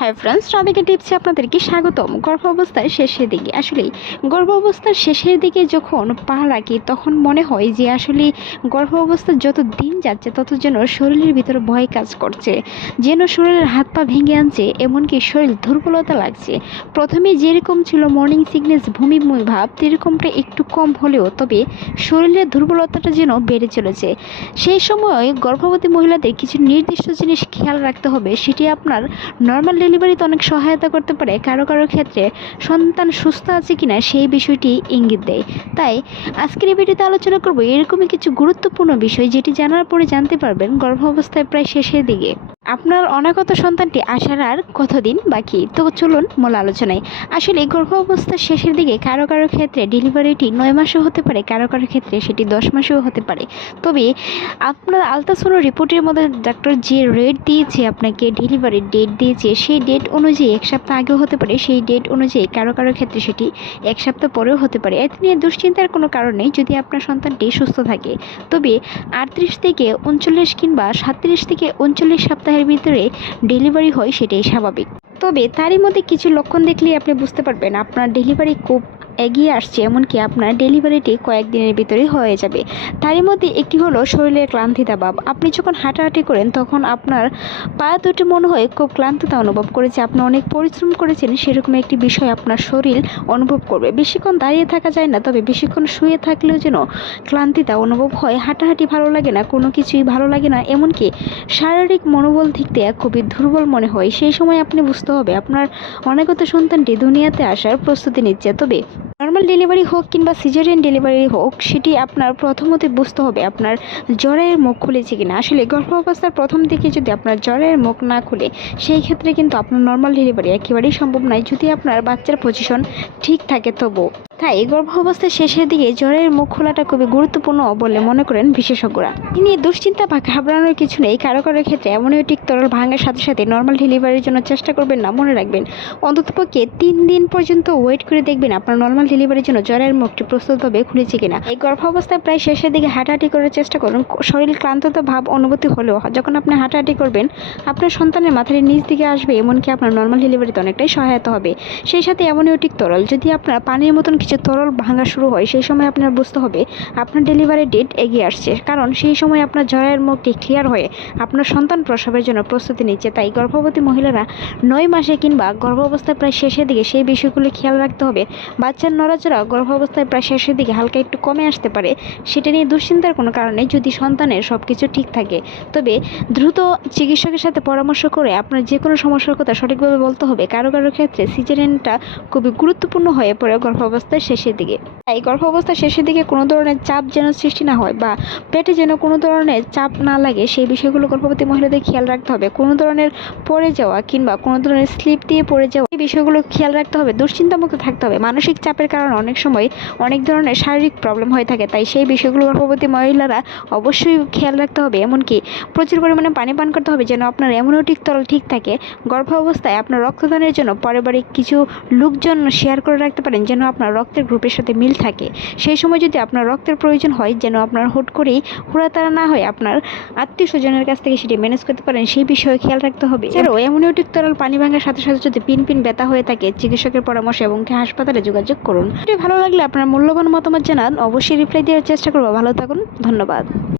Hi friends Radhika টিপসে আপনাদেরকে স্বাগতম। গর্ভ অবস্থার শেষের দিকে। আসলে গর্ভ অবস্থার শেষের দিকে যখন পা রাখি তখন মনে হয় যে আসলে গর্ভ অবস্থার যত দিন যাচ্ছে, তত যেন শরীরের ভিতরে ভয় কাজ করছে। যেন শরীরের হাত পা ভেঙে আনছে, এমনকি শরীর দুর্বলতা লাগছে। প্রথমে যেরকম ছিল মর্নিং সিকনেস ভূমিময় ভাব, সেরকমটা একটু কম হলেও, তবে শরীরের দুর্বলতাটা যেন বেড়ে চলেছে। সেই সময় গর্ভবতী মহিলাদের কিছু নির্দিষ্ট জিনিস খেয়াল রাখতে হবে, সেটি আপনার নর্মাল ডেলিভারিতে অনেক সহায়তা করতে পারে। কারও কারও ক্ষেত্রে সন্তান সুস্থ আছে কিনা সেই বিষয়টি ইঙ্গিত দেয়। তাই আজকের এই ভিডিওতে আলোচনা করব এরকমই কিছু গুরুত্বপূর্ণ বিষয় যেটি জানার পরে জানতে পারবেন গর্ভাবস্থায় প্রায় শেষের দিকে। আপনার অনাগত সন্তানটি আসার আর কতদিন বাকি? তো চলুন মূল আলোচনায়। আসলে গর্ভ অবস্থার শেষের দিকে কারও কারও ক্ষেত্রে ডেলিভারিটি নয় মাসও হতে পারে, কারও কারও ক্ষেত্রে সেটি দশ মাসেও হতে পারে। তবে আপনার আলট্রাসাউন্ড রিপোর্টের মধ্যে ডাক্তার যে রেট দিয়েছে আপনাকে ডেলিভারির ডেট দিয়েছে, সেই ডেট অনুযায়ী এক সপ্তাহ আগেও হতে পারে, সেই ডেট অনুযায়ী কারও কারও ক্ষেত্রে সেটি এক সপ্তাহ পরেও হতে পারে। এত নিয়ে দুশ্চিন্তার কোনো কারণ নেই যদি আপনার সন্তানটি সুস্থ থাকে। তবে আটত্রিশ থেকে উনচল্লিশ কিংবা সাতত্রিশ থেকে উনচল্লিশ সপ্তাহের ভিতরে ডেলিভারি হয় সেটাই স্বাভাবিক। তবে তারই মধ্যে কিছু লক্ষণ দেখলেই আপনি বুঝতে পারবেন, আপনার ডেলিভারি খুব এগিয়ে আসছে, এমনকি আপনার ডেলিভারিটি কয়েকদিনের ভিতরেই হয়ে যাবে। তারই মধ্যে একটি হলো শরীরের ক্লান্তিতা ভাব আপনি যখন হাঁটাহাঁটি করেন, তখন আপনার পা দুটি মনে হয় খুব ক্লান্ততা অনুভব করেছে আপনি অনেক পরিশ্রম করেছেন, সেরকম একটি বিষয় আপনার শরীর অনুভব করবে। বেশিক্ষণ দাঁড়িয়ে থাকা যায় না, তবে বেশিক্ষণ শুয়ে থাকলেও যেন ক্লান্তিতা অনুভব হয়। হাঁটাহাঁটি ভালো লাগে না, কোনো কিছুই ভালো লাগে না, এমনকি শারীরিক মনোবল দিক দিয়ে খুবই দুর্বল মনে হয়। সেই সময় আপনি বুঝতে হবে, আপনার অনাগত সন্তানটি দুনিয়াতে আসার প্রস্তুতি নিচ্ছে। তবে নর্মাল ডেলিভারি হোক কিংবা সিজারিয়ান ডেলিভারি হোক, সেটি আপনার প্রথমত বুঝতে হবে আপনার জ্বরের মুখ খুলেছে কিনা। আসলে গর্ভাবস্থার প্রথম দিকে যদি আপনার জ্বরের মুখ না খুলে, সেই ক্ষেত্রে কিন্তু আপনার নর্মাল ডেলিভারি একেবারেই সম্ভব নয়। যদি আপনার বাচ্চার পজিশন ঠিক থাকে তবু তাই গর্ভাবস্থার শেষের দিকে জ্বরের মুখ খোলাটা খুবই গুরুত্বপূর্ণ বলে মনে করেন বিশেষজ্ঞরা। তিনি দুশ্চিন্তা বা ঘাবড়ানোর কিছু নেই। কারও কারও ক্ষেত্রে অ্যামোনিওটিক তরল ভাঙার সাথে সাথে নর্মাল ডেলিভারির জন্য চেষ্টা করবেন না, মনে রাখবেন। অন্ততপক্ষে তিন দিন পর্যন্ত ওয়েট করে দেখবেন আপনার নর্মাল ডেলিভারির জন্য জ্বরের মুখটি প্রস্তুত হবে খুলেছে কিনা। এই গর্ভাবস্থায় প্রায় শেষের দিকে হাঁটাহাঁটি করার চেষ্টা করুন। শরীর ক্লান্ততা ভাব অনুভূতি হলেও যখন আপনি হাঁটাহাঁটি করবেন, আপনার সন্তানের মাথার নিচ দিকে আসবে, এমনকি আপনার নর্মাল ডেলিভারিতে অনেকটাই সহায়তা হবে। সেই সাথে অ্যামোনিওটিক তরল। যদি আপনার পানির মতন কিছু তরল ভাঙা শুরু হয়, সেই সময় আপনার বুঝতে হবে আপনার ডেলিভারি ডেট এগিয়ে আসছে। কারণ সেই সময় আপনার জ্বরের মুখটি ক্লিয়ার হয়ে আপনার সন্তান প্রসবের জন্য প্রস্তুতি নিচ্ছে। তাই গর্ভবতী মহিলারা নয় মাসে কিংবা গর্ভাবস্থায় প্রায় শেষের দিকে সেই বিষয়গুলি খেয়াল রাখতে হবে। বাচ্চার নড়াচড়া গর্ভাবস্থায় প্রায় শেষের দিকে হালকা একটু কমে আসতে পারে। সেটা নিয়ে দুশ্চিন্তার কোনো কারণে যদি সন্তানের সব কিছু ঠিক থাকে। তবে দ্রুত চিকিৎসকের সাথে পরামর্শ করে আপনার যে কোনো সমস্যার কথা সঠিকভাবে বলতে হবে। কারও কারও ক্ষেত্রে সিজারিয়ানটা খুবই গুরুত্বপূর্ণ হয়ে পড়ে গর্ভাবস্থায়। শেষের দিকে। তাই গর্ভাবস্থার শেষের দিকে কোনো ধরনের চাপ যেন সৃষ্টি না হয় বা পেটে যেন কোনো ধরনের চাপ না লাগে, সেই বিষয়গুলো গর্ভবতী মহিলাদের খেয়াল রাখতে হবে। কোনো ধরনের পড়ে যাওয়া কিংবা কোনো ধরনের স্লিপ দিয়ে পড়ে যাওয়া, এই বিষয়গুলো খেয়াল রাখতে হবে। দুশ্চিন্তামুক্ত থাকতে হবে। মানসিক চাপের কারণে অনেক সময় অনেক ধরনের শারীরিক প্রবলেম হয়ে থাকে, তাই সেই বিষয়গুলো গর্ভবতী মহিলারা অবশ্যই খেয়াল রাখতে হবে। এমনকি প্রচুর পরিমাণে পানি পান করতে হবে যেন আপনার অ্যামোনিওটিক তরল ঠিক থাকে। গর্ভ অবস্থায় আপনার রক্তদানের জন্য পারিবারিক কিছু লোকজন শেয়ার করে রাখতে পারেন যেন আপনার রক্তের গ্রুপের সাথে মিল থাকে। সেই সময় যদি আপনার রক্তের প্রয়োজন হয় যেন আপনার হুট করেই হুড়াতাড়া না হয় আপনার আত্মীয় স্বজনের কাছ থেকে সেটি ম্যানেজ করতে পারেন সেই বিষয়ে খেয়াল রাখতে হবে। এছাড়াও অ্যামোনিওটিক তরল পানি ভাঙার সাথে সাথে যদি পিন পিন ব্যথা হয়ে থাকে চিকিৎসকের পরামর্শ এবং হাসপাতালে যোগাযোগ করুন। ভালো লাগলে আপনার মূল্যবান মতামত জানান। অবশ্যই রিপ্লাই দেওয়ার চেষ্টা করব। ভালো থাকুন। ধন্যবাদ।